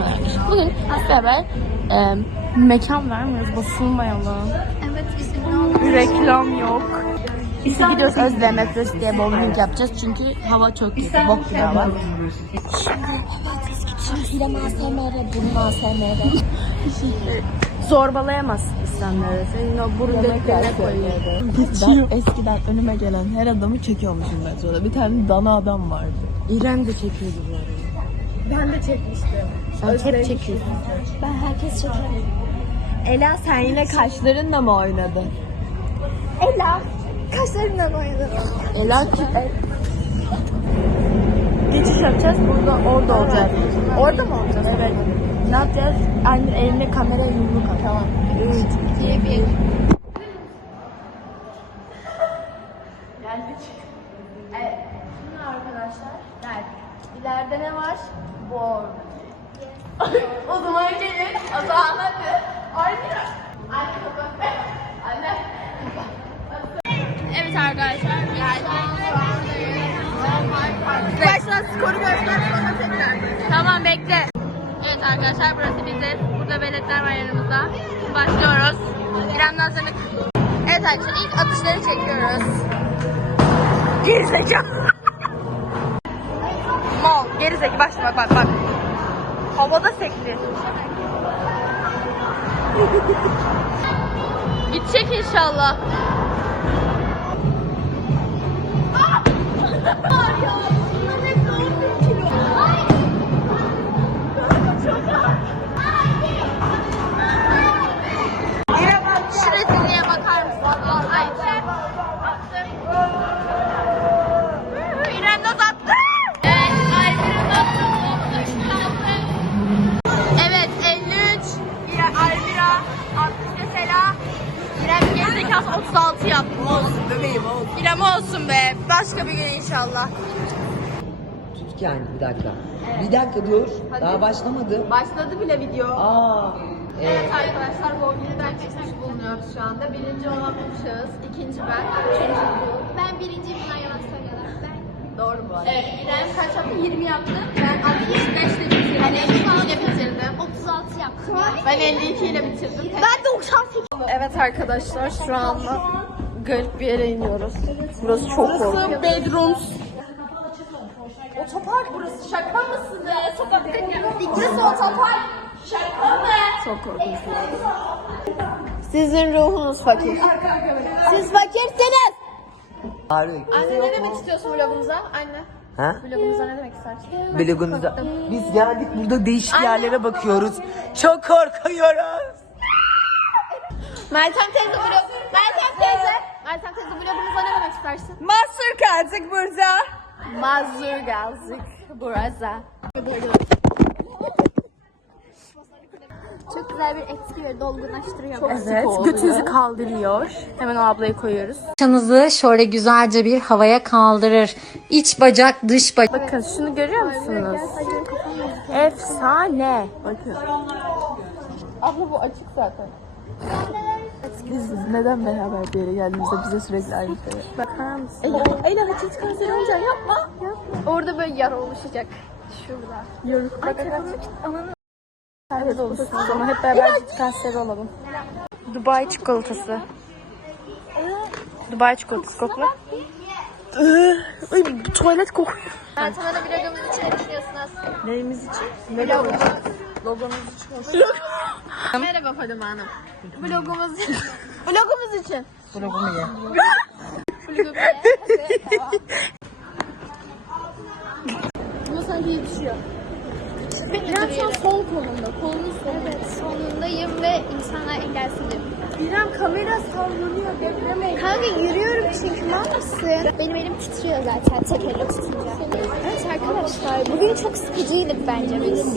vermiş. Bugün beraber e, mekan vermiyoruz. Basılmayalım. Evet isimli. Reklam yok. İşte gidiyoruz Özde Metros diye bowling yapacağız çünkü hava çok güzel. Bok gibi hava. İrem ASMR, Burun ASMR. Zorbalayamazsın insanları. Senin o burun deliklerine koyuyor. Ben eskiden önüme gelen her adamı çekiyormuşum metroda. Bir tane dana adam vardı. İrem de çekiyordu bu arada. Ben de çekmiştim. Sen hep çekiyorsun. Ben herkes çekerim. Ela sen yine kaşlarınla mı oynadın? Ela, kaşlarımdan oynadım. Ela Geçiş yapacağız. Burada orada olacağız. Orada mı olacağız? Evet. Ne yapacağız? Anne eline kameraya yumruk at. Tamam. 3, 2, 1. Geldik. Evet. Şimdi arkadaşlar. Gel. İleride ne var? Board. o zaman gelin. O zaman hadi. Anne. Anne kapat. Anne. Evet arkadaşlar. Geldik. Başla. Tamam bekle. Evet arkadaşlar burası biziz. Burada veletler var yanımızda. Başlıyoruz. İrem'den sonra... Evet arkadaşlar ilk atışları çekiyoruz. Gerizekalı. Gerizekalı. Bak şimdi bak bak bak. Havada sekti. Gidecek inşallah. Şu olsun. İrem olsun be. Başka bir gün inşallah. Yani bir dakika. Bir dakika dur. Daha başlamadı. Başladı bile video. Aa. Evet arkadaşlar Bowling'den çıkmış bulunuyoruz şu anda. Birinci olan bu şahıs, ikinci ben, üçüncü bu. Ben birinciyim bunlar yalan söylüyorlar. Ben Doğru bu arada. Evet, İrem kaç yaptı? 20 yaptı. Ben 65 ile bitirdim. Ben 52 ile bitirdim. 36 yaptım. Ben 52 ile bitirdim. Ben 98. Evet arkadaşlar şu anda garip bir yere iniyoruz. Burası çok korkunç. bedrooms. Otopark burası. Şaka mısın be? Otopark değil. Burası otopark. Şaka mı? Çok korkunç. Sizin ruhunuz fakir. Siz fakirsiniz. Harika. Anne ne demek istiyorsun vlogunuza? Anne. Ha? Vlogunuza ne demek istersin? Blogunuzda. Biz geldik burada değişik yerlere bakıyoruz. Çok korkuyoruz. Meltem teyze vlog. Meltem teyze. Vlogumuza ne demek istersin? Mahsur kaldık burada. Mazur geldik burası. Çok güzel bir etki ve dolgunlaştırıyor. beni. Evet, götünüzü kaldırıyor. Hemen o ablayı koyuyoruz. Paçanızı şöyle güzelce bir havaya kaldırır. İç bacak, dış bacak. Bakın şunu görüyor musunuz? Efsane. Bakın. Abla bu açık zaten. Biz neden beraber bir yere geldiğimizde bize sürekli aynı şey. Bakar mısın? Ela, hiç kanser olacak yapma. Orada böyle yara oluşacak. Şurada. Yoruk. Bak Evet olsun. Sonra hep beraber cilt kanseri olalım. Dubai çikolatası. Dubai çikolatası kokla. Ay bu tuvalet kokuyor. Meltem Hanım vlogumuz için ne düşünüyorsunuz? Neyimiz için? Vlogumuz. Logomuz için. Merhaba Fadime Hanım. Vlogumuz için. Vlogumuz için. Blogumu ye. Bu sanki yetişiyor. İrem şu an sol kolunda. Kolunun solunda. Evet, sonundayım ve insanlar engelsizim. Kamera sallanıyor. Depreme. Kanka yürüyorum çünkü mal mısın? Benim elim titriyor zaten tek elle tutunca. Evet arkadaşlar bugün çok sıkıcıydık bence biz.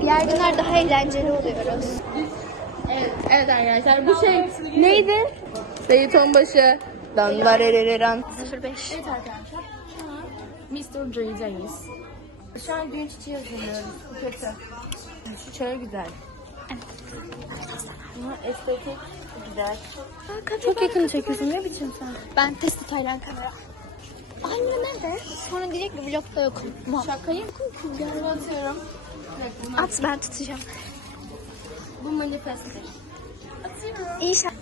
Diğer günler daha eğlenceli oluyoruz. Evet, evet arkadaşlar bu şey neydi? Seyit Onbaşı. Dandarereren. 05. Evet arkadaşlar. Mr. Dree'deyiz. Şu an gün çiçeği hazırlıyoruz. Kötü. Güzel. Ama estetik güzel. Çok yakın çekiyorsun. Ne biçim sen? Ben testi Taylan kamera. Anne nerede? Sonra ki vlogda yokum. Şakayı mı? Atıyorum. At ben tutacağım. Bu manifesttir. İnşallah.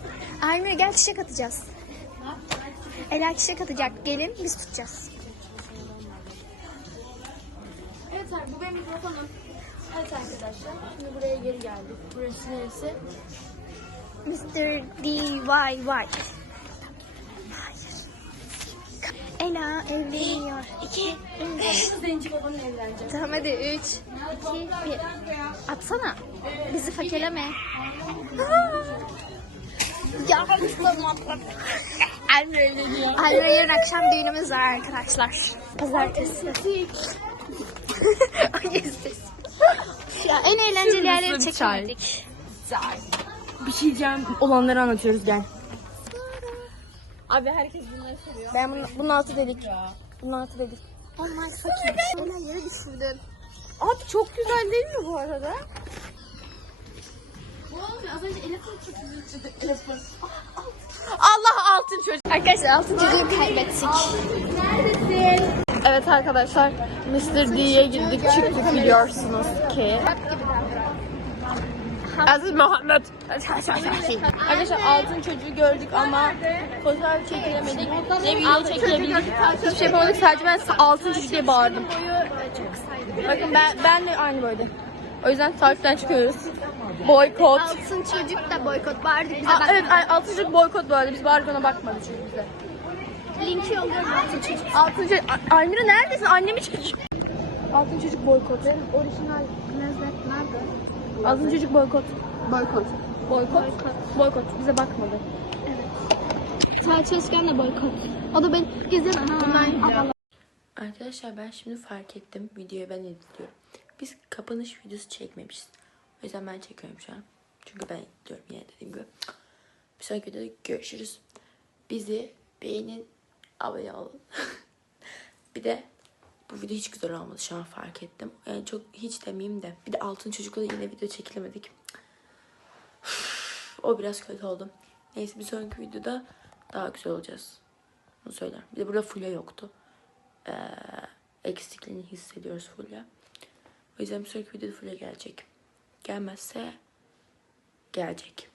Almira gel çiçek atacağız. Ela çiçek atacak. Gelin biz tutacağız. Evet abi bu benim mikrofonum. Evet arkadaşlar. Şimdi buraya geri geldik. Burası neresi? Mr. D.Y.Y. Hayır. Ela evleniyor. İki. Zenci babanın evleneceğim. Tamam hadi üç. iki, bir. Atsana. Bizi fakeleme. ya tamam. Almira evleniyor. Almira yarın akşam düğünümüz var arkadaşlar. Pazartesi. Ay sesi. ya en eğlenceli yerleri çekemedik. Bir şey diyeceğim. Olanları anlatıyoruz gel. Abi herkes bunları soruyor. Ben bunun, bunun altı dedik. Bunun altı dedik. My fucking. Ela yere düşürdün. Abi çok güzel değil mi bu arada? Bu olmuyor. Az önce güzel çıktı. Elif'in. Allah altın çocuk. Arkadaşlar altın çocuğu kaybettik. Evet arkadaşlar Mr. D'ye girdik çıktık biliyorsunuz ki. Aziz Muhammed. Arkadaşlar altın çocuğu gördük ama fotoğraf çekilemedik. Ne video çekilebildik. Hiçbir şey yapamadık. Sadece ben altın çocuk diye bağırdım. Bakın ben, ben de aynı böyle. O yüzden takipten çıkıyoruz. Boykot. Altın çocuk da boykot bağırdı bize Aa, bak. evet altın çocuk boykot böyle. Biz bağırdık ona bakmadı çünkü bize. Linki yolluyorum altın çocuk. Altın çocuk. Almira neredesin? Annemi çekiyor. Altın çocuk boykot. Orijinal lezzet nerede? Altın çocuk boykot. Boykot. Boykot. Boykot. Bize bakmadı. Taha Çalışkan da boykot. O da ben gezemem. Arkadaşlar ben şimdi fark ettim. Videoyu ben editliyorum. Biz kapanış videosu çekmemişiz. O yüzden ben çekiyorum şu an. Çünkü ben editliyorum yine dediğim gibi. Bir sonraki videoda görüşürüz. Bizi beğenin, abone olun. bir de bu video hiç güzel olmadı şu an fark ettim. Yani çok hiç demeyeyim de. Bir de altın çocukla yine video çekilemedik. o biraz kötü oldu. Neyse bir sonraki videoda daha güzel olacağız. Bunu söylerim. Bir de burada Fulya yoktu eee, eksikliğini hissediyoruz Fulya. O yüzden bir sonraki videoda Fulya gelecek. Gelmezse gelecek.